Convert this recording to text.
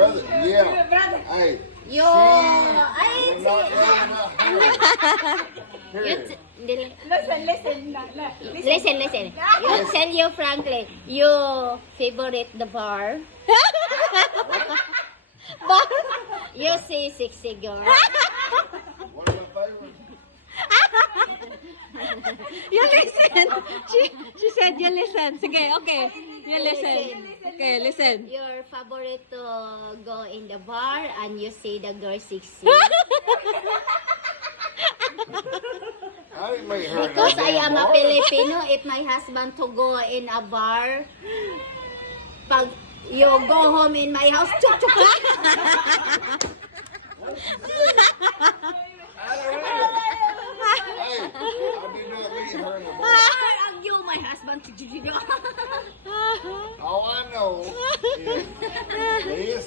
brother. Yeah. Hey. Yo, ay, We're not running out here. Here. Listen. You tell you frankly, you favorite the bar? Bar? You say sexy girl. One of my favorites. You listen. She said you listen. Sige, okay. You listen. Okay, listen. Your favorite to go in the bar and you say the girl sexy. I didn't make her. Because no I damn am a bar. Filipino, if my husband to go in a bar, pag you go home in my house, chuk chuk. Hey, I did not meet her in the bar. And you, my husband, chuk chuk chuk. All I know is this